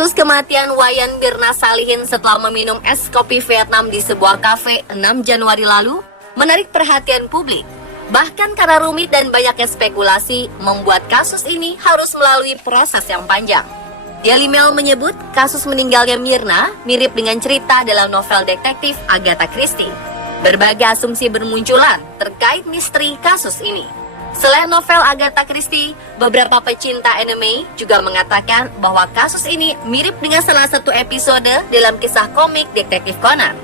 Kasus kematian Wayan Mirna Salihin setelah meminum es kopi Vietnam di sebuah kafe 6 Januari lalu menarik perhatian publik. Bahkan karena rumit dan banyaknya spekulasi, membuat kasus ini harus melalui proses yang panjang. Daily Mail menyebut kasus meninggalnya Mirna mirip dengan cerita dalam novel detektif Agatha Christie. Berbagai asumsi bermunculan terkait misteri kasus ini. Selain novel Agatha Christie, beberapa pecinta anime juga mengatakan bahwa kasus ini mirip dengan salah satu episode dalam kisah komik Detektif Conan.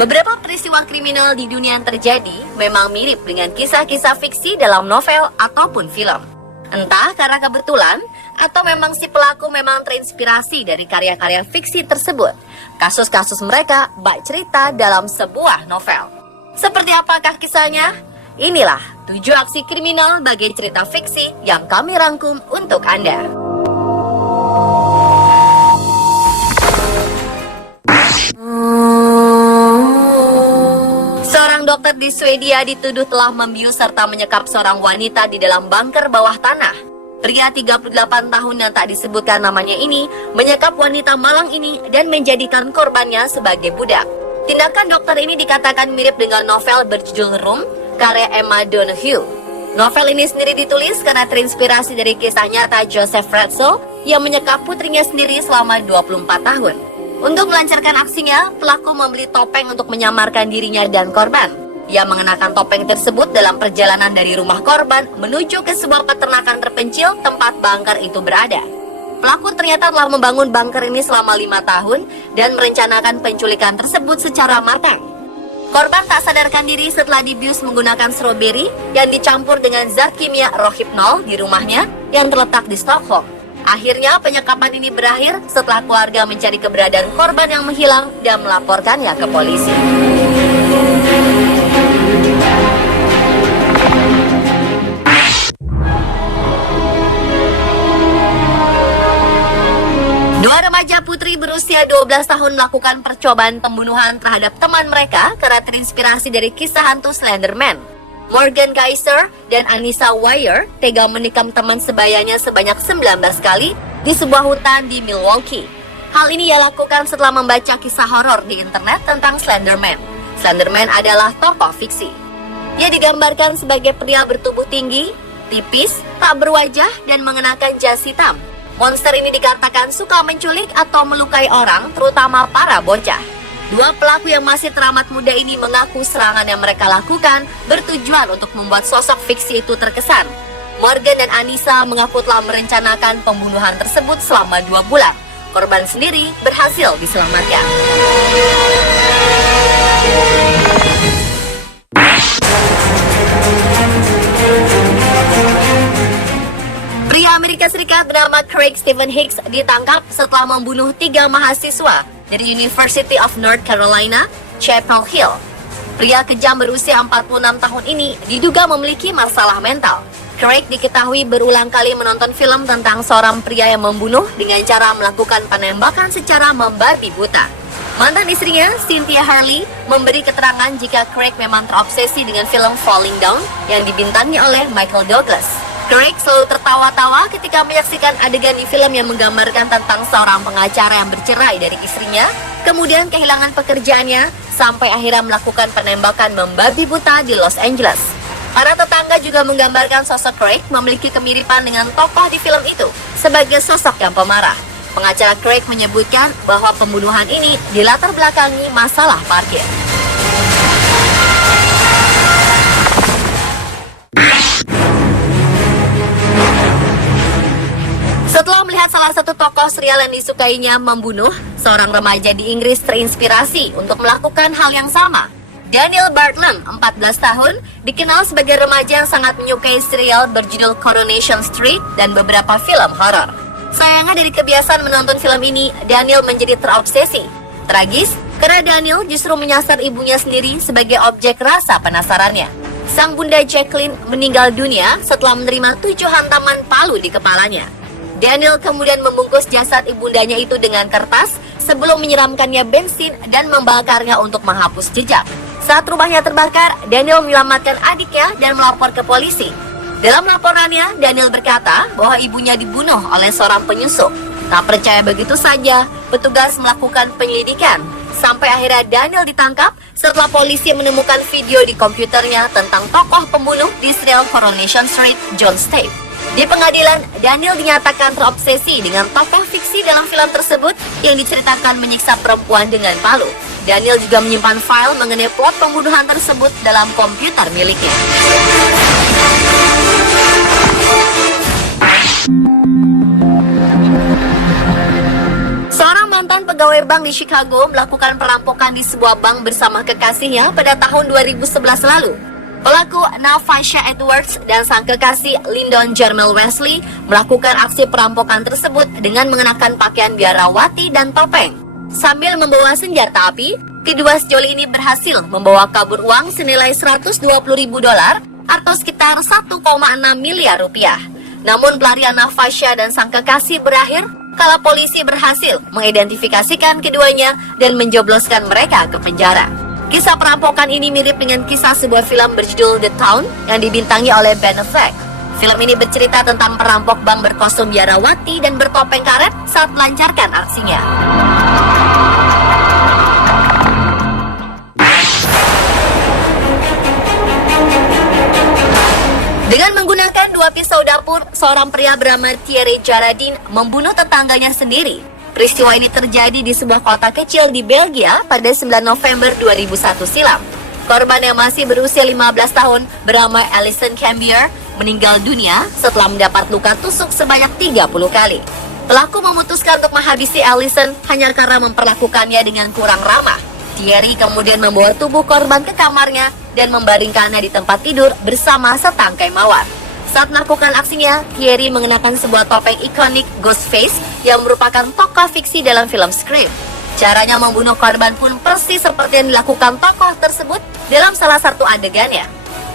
Beberapa peristiwa kriminal di dunia yang terjadi memang mirip dengan kisah-kisah fiksi dalam novel ataupun film. Entah karena kebetulan atau memang si pelaku memang terinspirasi dari karya-karya fiksi tersebut. Kasus-kasus mereka bak cerita dalam sebuah novel. Seperti apakah kisahnya? Inilah 7 aksi kriminal bagi cerita fiksi yang kami rangkum untuk Anda. Seorang dokter di Swedia dituduh telah membius serta menyekap seorang wanita di dalam bunker bawah tanah. Pria 38 tahun yang tak disebutkan namanya ini menyekap wanita malang ini dan menjadikan korbannya sebagai budak. Tindakan dokter ini dikatakan mirip dengan novel berjudul Room karya Emma Donoghue. Novel ini sendiri ditulis karena terinspirasi dari kisah nyata Joseph Ratzel yang menyekap putrinya sendiri selama 24 tahun. Untuk melancarkan aksinya, pelaku membeli topeng untuk menyamarkan dirinya dan korban. Ia mengenakan topeng tersebut dalam perjalanan dari rumah korban menuju ke sebuah peternakan terpencil tempat bunker itu berada. Pelaku ternyata telah membangun bunker ini selama 5 tahun dan merencanakan penculikan tersebut secara matang. Korban tak sadarkan diri setelah dibius menggunakan stroberi yang dicampur dengan zat kimia rohypnol di rumahnya yang terletak di Stockholm. Akhirnya penyekapan ini berakhir setelah keluarga mencari keberadaan korban yang menghilang dan melaporkannya ke polisi. Dua remaja putri berusia 12 tahun melakukan percobaan pembunuhan terhadap teman mereka karena terinspirasi dari kisah hantu Slenderman. Morgan Kaiser dan Anissa Weier tega menikam teman sebayanya sebanyak 19 kali di sebuah hutan di Milwaukee. Hal ini ia lakukan setelah membaca kisah horor di internet tentang Slenderman. Slenderman adalah tokoh fiksi. Ia digambarkan sebagai pria bertubuh tinggi, tipis, tak berwajah, dan mengenakan jas hitam. Monster ini dikatakan suka menculik atau melukai orang, terutama para bocah. Dua pelaku yang masih teramat muda ini mengaku serangan yang mereka lakukan bertujuan untuk membuat sosok fiksi itu terkesan. Morgan dan Anissa mengaku telah merencanakan pembunuhan tersebut selama 2 bulan. Korban sendiri berhasil diselamatkan. Pria Amerika Serikat bernama Craig Stephen Hicks ditangkap setelah membunuh 3 mahasiswa dari University of North Carolina, Chapel Hill. Pria kejam berusia 46 tahun ini diduga memiliki masalah mental. Craig diketahui berulang kali menonton film tentang seorang pria yang membunuh dengan cara melakukan penembakan secara membabi buta. Mantan istrinya, Cynthia Harley, memberi keterangan jika Craig memang terobsesi dengan film Falling Down yang dibintangi oleh Michael Douglas. Craig selalu tertawa-tawa ketika menyaksikan adegan di film yang menggambarkan tentang seorang pengacara yang bercerai dari istrinya, kemudian kehilangan pekerjaannya, sampai akhirnya melakukan penembakan membabi buta di Los Angeles. Para tetangga juga menggambarkan sosok Craig memiliki kemiripan dengan tokoh di film itu sebagai sosok yang pemarah. Pengacara Craig menyebutkan bahwa pembunuhan ini dilatar belakangi masalah parkir. Setelah melihat salah satu tokoh serial yang disukainya membunuh, seorang remaja di Inggris terinspirasi untuk melakukan hal yang sama. Daniel Bartlam, 14 tahun, dikenal sebagai remaja yang sangat menyukai serial berjudul Coronation Street dan beberapa film horor. Sayangnya dari kebiasaan menonton film ini, Daniel menjadi terobsesi. Tragis, karena Daniel justru menyasar ibunya sendiri sebagai objek rasa penasarannya. Sang bunda Jacqueline meninggal dunia setelah menerima 7 hantaman palu di kepalanya. Daniel kemudian membungkus jasad ibundanya itu dengan kertas sebelum menyiramkannya bensin dan membakarnya untuk menghapus jejak. Saat rumahnya terbakar, Daniel menyelamatkan adiknya dan melapor ke polisi. Dalam laporannya, Daniel berkata bahwa ibunya dibunuh oleh seorang penyusup. Tak percaya begitu saja, petugas melakukan penyelidikan. Sampai akhirnya Daniel ditangkap setelah polisi menemukan video di komputernya tentang tokoh pembunuh di serial Coronation Street, John Stape. Di pengadilan, Daniel dinyatakan terobsesi dengan tokoh fiksi dalam film tersebut yang diceritakan menyiksa perempuan dengan palu. Daniel juga menyimpan file mengenai plot pembunuhan tersebut dalam komputer miliknya. Seorang mantan pegawai bank di Chicago melakukan perampokan di sebuah bank bersama kekasihnya pada tahun 2011 lalu. Pelaku Nafasha Edwards dan sang kekasih Lyndon Jermel Wesley melakukan aksi perampokan tersebut dengan mengenakan pakaian biarawati dan topeng. Sambil membawa senjata api, kedua sejoli ini berhasil membawa kabur uang senilai $120.000 atau sekitar 1,6 miliar rupiah. Namun pelarian Nafasha dan sang kekasih berakhir kala polisi berhasil mengidentifikasikan keduanya dan menjebloskan mereka ke penjara. Kisah perampokan ini mirip dengan kisah sebuah film berjudul The Town yang dibintangi oleh Ben Affleck. Film ini bercerita tentang perampok bank berkostum biarawati dan bertopeng karet saat melancarkan aksinya. Dengan menggunakan 2 pisau dapur, seorang pria bernama Thierry Jaradin membunuh tetangganya sendiri. Peristiwa ini terjadi di sebuah kota kecil di Belgia pada 9 November 2001 silam. Korban yang masih berusia 15 tahun bernama Alison Cambier meninggal dunia setelah mendapat luka tusuk sebanyak 30 kali. Pelaku memutuskan untuk menghabisi Alison hanya karena memperlakukannya dengan kurang ramah. Thierry kemudian membawa tubuh korban ke kamarnya dan membaringkannya di tempat tidur bersama setangkai mawar. Saat melakukan aksinya, Thierry mengenakan sebuah topeng ikonik Ghostface yang merupakan tokoh fiksi dalam film Scream. Caranya membunuh korban pun persis seperti yang dilakukan tokoh tersebut dalam salah satu adegannya.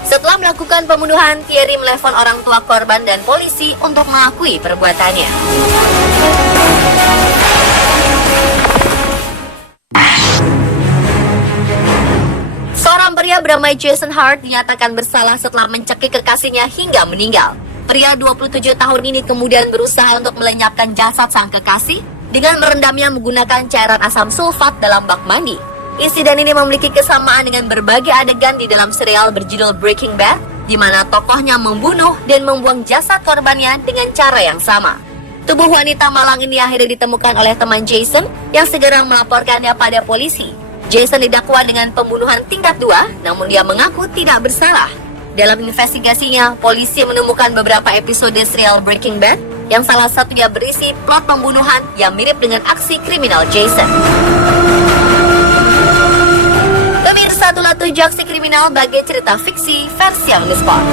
Setelah melakukan pembunuhan, Thierry menelepon orang tua korban dan polisi untuk mengakui perbuatannya. Seorang pria bernama Jason Hart dinyatakan bersalah setelah mencekik kekasihnya hingga meninggal. Pria 27 tahun ini kemudian berusaha untuk melenyapkan jasad sang kekasih dengan merendamnya menggunakan cairan asam sulfat dalam bak mandi. Insiden ini memiliki kesamaan dengan berbagai adegan di dalam serial berjudul Breaking Bad, di mana tokohnya membunuh dan membuang jasad korbannya dengan cara yang sama. Tubuh wanita malang ini akhirnya ditemukan oleh teman Jason yang segera melaporkannya pada polisi. Jason didakwa dengan pembunuhan tingkat 2, namun dia mengaku tidak bersalah. Dalam investigasinya, polisi menemukan beberapa episode serial Breaking Bad yang salah satunya berisi plot pembunuhan yang mirip dengan aksi kriminal Jason. Pemirsa, itulah 7 aksi kriminal bagai cerita fiksi versi on the spot.